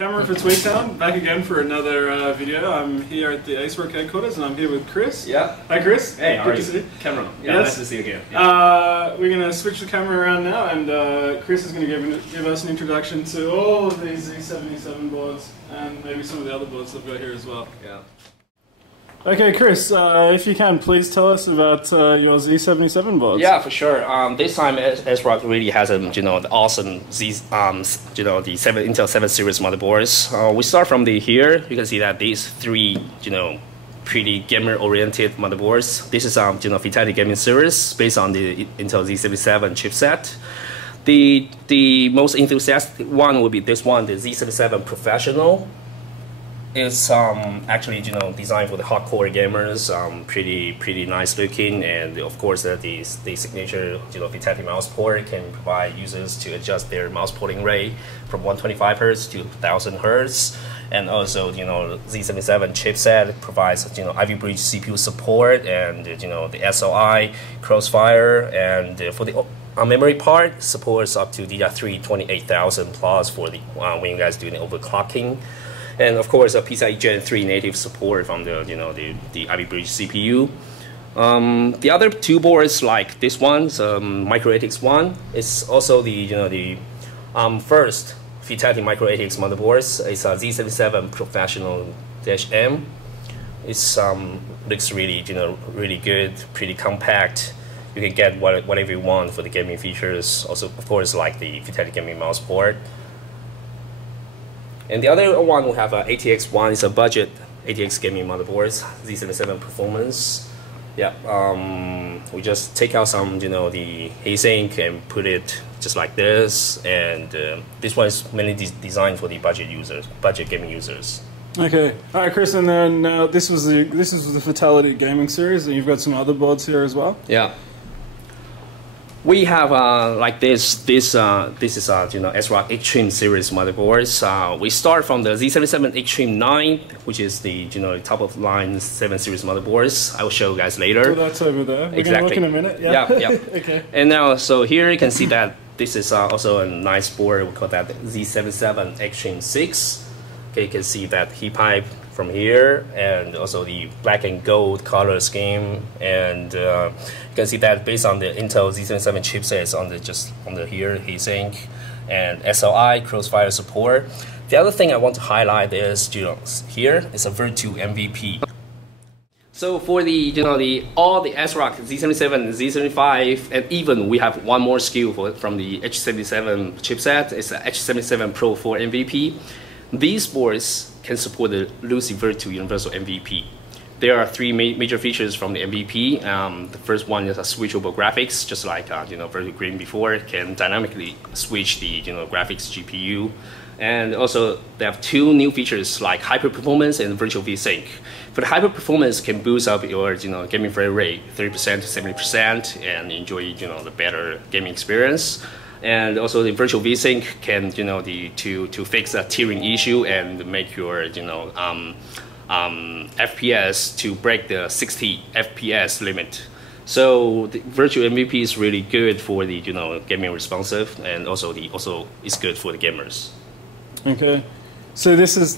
Cameron for Tweaktown, back again for another video. I'm here at the ASRock headquarters and I'm here with Chris. Yeah. Hi Chris. Hey, how are you? To see you. Cameron. Yeah, yes. Nice to see you again. Yeah. We're going to switch the camera around now and Chris is going to give us an introduction to all of these Z77 boards and maybe some of the other boards that we've got here as well. Yeah. Okay, Chris, if you can, please tell us about your Z77 boards. Yeah, for sure. This time, ASRock really has the awesome the Intel 7 series motherboards. We start from here. You can see that these three, pretty gamer-oriented motherboards. This is Vitality Gaming series based on the Intel Z77 chipset. The most enthusiastic one will be this one, the Z77 Professional. It's actually designed for the hardcore gamers, pretty nice looking, and of course the signature Vitality mouse port can provide users to adjust their mouse porting rate from 125 Hz to 1000 Hz, and also Z77 chipset provides Ivy Bridge CPU support and the SOI crossfire, and for the memory part supports up to DDR3 28000 plus for the when you guys do the overclocking. And of course, a PCIe Gen 3 native support from the Ivy Bridge CPU. The other two boards, like this one, Micro ATX one, is also the first Vitality Micro ATX motherboards. It's a Z77 Professional-M. It's looks really good, pretty compact. You can get whatever you want for the gaming features. Also, of course, like the Vitality Gaming mouse port. And the other one we have ATX one is a budget ATX gaming motherboards, Z77 Performance. Yeah, we just take out some the heatsink and put it just like this, and this one is mainly designed for the budget gaming users. Okay, all right, Chris, and then this was the Vitality Gaming series, and you've got some other boards here as well. Yeah. We have like this is ASRock Extreme series motherboards. We start from the Z77 Extreme9, which is the top of line 7 series motherboards. I will show you guys later. So that's over there. We're exactly. Gonna look in a minute. Yeah. Yeah. Okay. And now, so here you can see that this is also a nice board. We call that Z77 Extreme6. Okay, you can see that heat pipe from here, and also the black and gold color scheme, and you can see that based on the Intel Z77 chipsets on the here heatsink and SOI crossfire support. The other thing I want to highlight is here is a Virtu MVP. So for all the ASRock Z77, Z75, and even we have one more SKU from the H77 chipset. It's a H77 Pro 4 MVP. These boards can support the Lucy Virtu Universal MVP. There are three major features from the MVP. The first one is a switchable graphics, just like Virtu Green before. It can dynamically switch the graphics GPU, and also they have two new features like hyper performance and virtual VSync. For the hyper performance, can boost up your gaming frame rate 30% to 70% and enjoy the better gaming experience. And also the virtual VSync can to fix a tearing issue and make your FPS to break the 60 FPS limit. So the virtual MVP is really good for the gaming responsive, and also it's good for the gamers. Okay. So this is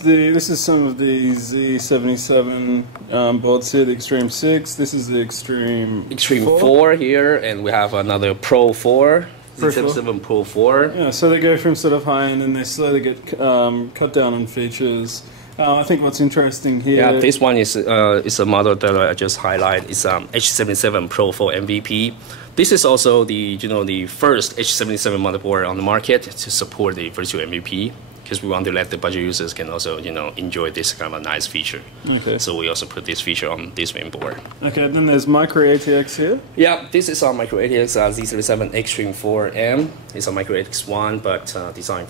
some of the Z77 boards here, the Extreme 6. This is the Extreme 4 here, and we have another Pro 4. Z77 Pro 4. Yeah, so they go from sort of high end and they slowly get cut down on features. I think what's interesting here... Yeah, this one is a model that I just highlight. It's H77 Pro 4 MVP. This is also the first H77 motherboard on the market to support the virtual MVP, because we want to let the budget users can also enjoy this kind of a nice feature. Okay. So we also put this feature on this main board. Okay, then there's Micro ATX here. Yeah, this is our Micro ATX Z77 Extreme 4M. It's a Micro ATX one, but designed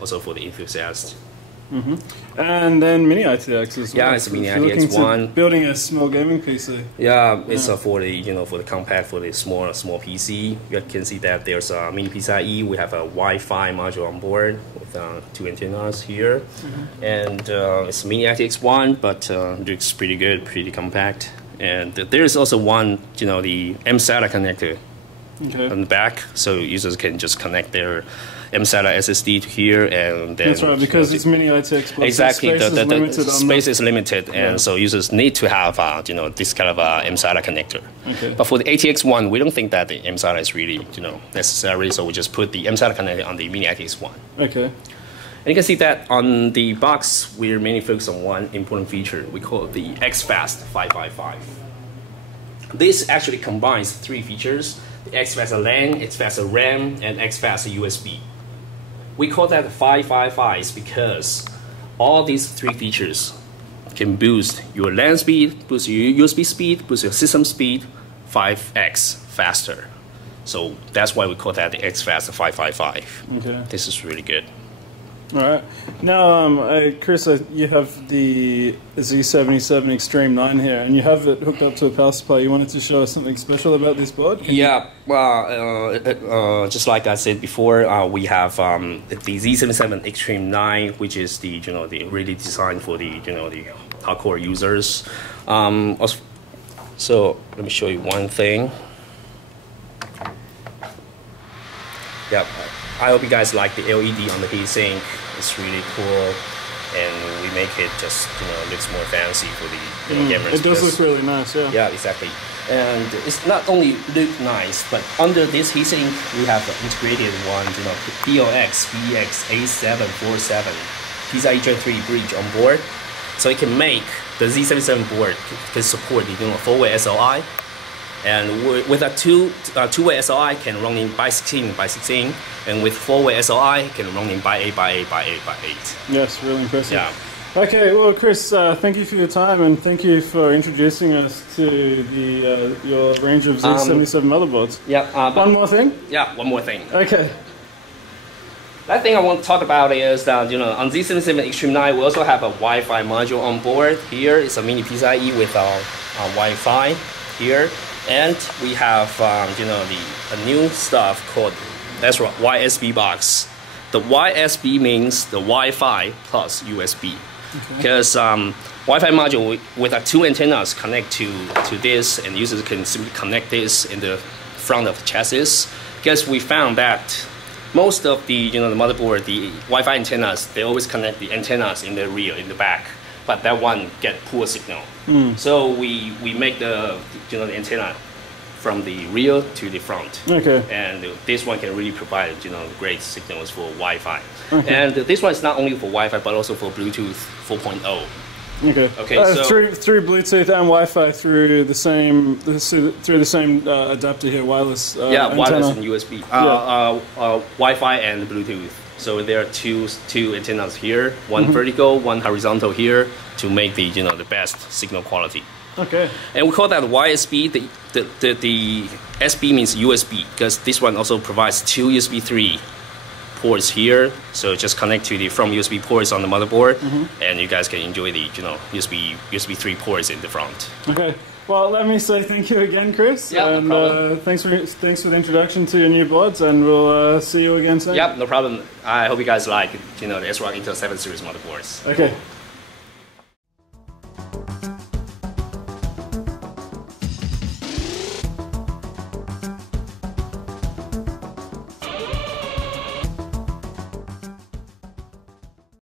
also for the enthusiasts. Mm-hmm. And then Mini ITX as well. Yeah, it's a Mini ITX one. Building a small gaming PC. Yeah, it's for the for the compact, for the small PC. You can see that there's a mini PCIe. We have a Wi-Fi module on board with 2 antennas here, and it's a Mini ITX one, but looks pretty good, pretty compact. And there's also one, the M-SATA connector on the back, so users can just connect their M-SATA SSD to here, and then that's right, because it's mini ITX box. Exactly, the space is limited, and so users need to have this kind of M-SATA connector. Okay. But for the ATX one, we don't think that the M-SATA is really necessary, so we just put the M-SATA connector on the mini ITX one. Okay. And you can see that on the box, we're mainly focused on one important feature. We call it the XFast 555. This actually combines three features: the XFast LAN, XFast RAM, and XFast USB. We call that 555 because all these three features can boost your LAN speed, boost your USB speed, boost your system speed 5x faster. So that's why we call that the XFast 555. Okay. This is really good. All right. Now, Chris, you have the Z77 Extreme9 here, and you have it hooked up to a power supply. You wanted to show us something special about this board? Yeah. Well, just like I said before, we have the Z77 Extreme9, which is the the really designed for the the hardcore users. So let me show you one thing. Yeah. I hope you guys like the LED on the heatsink. It's really cool, and we make it just looks more fancy for the gamers. It does look really nice, yeah. Yeah, exactly. And it's not only look nice, but under this heatsink we have an integrated one, POX BX A747 PCIe Gen 3 bridge on board, so it can make the Z77 board can support the 4-way SLI. And with a two-way SLI can run in by 16 by 16, and with 4-way SLI can run in by 8 by 8 by 8 by 8. Yes, really impressive. Yeah. Okay, well, Chris, thank you for your time, and thank you for introducing us to your range of Z77 motherboards. Yeah. One more thing? Yeah, one more thing. Okay. That thing I want to talk about is that on Z77 Extreme9 we also have a Wi-Fi module on board. Here it's a mini PCIe with Wi-Fi here. And we have, a new stuff called ASRock YSB box. The YSB means the Wi-Fi plus USB. Because Wi-Fi module with two antennas connect to this, and users can simply connect this in the front of the chassis. Because we found that most of the the motherboard, the Wi-Fi antennas, they always connect the antennas in the rear, in the back. But that one get poor signal. So we make the the antenna from the rear to the front. Okay. And this one can really provide great signals for Wi-Fi. Okay. And this one is not only for Wi-Fi but also for Bluetooth 4.0. Okay. Okay. So through Bluetooth and Wi-Fi through the same adapter here, wireless. Antenna. Wireless and USB. Wi-Fi and Bluetooth. So there are two antennas here, one vertical, one horizontal here, to make the the best signal quality. Okay. And we call that YSB. The SB means USB, because this one also provides two USB 3 ports here. So just connect to the from USB ports on the motherboard, and you guys can enjoy the USB 3 ports in the front. Okay. Well, let me say thank you again, Chris. Yeah, and no problem. Thanks for the introduction to your new boards, and we'll see you again soon. Yep, no problem. I hope you guys like the ASRock Intel 7 series motherboards. Okay.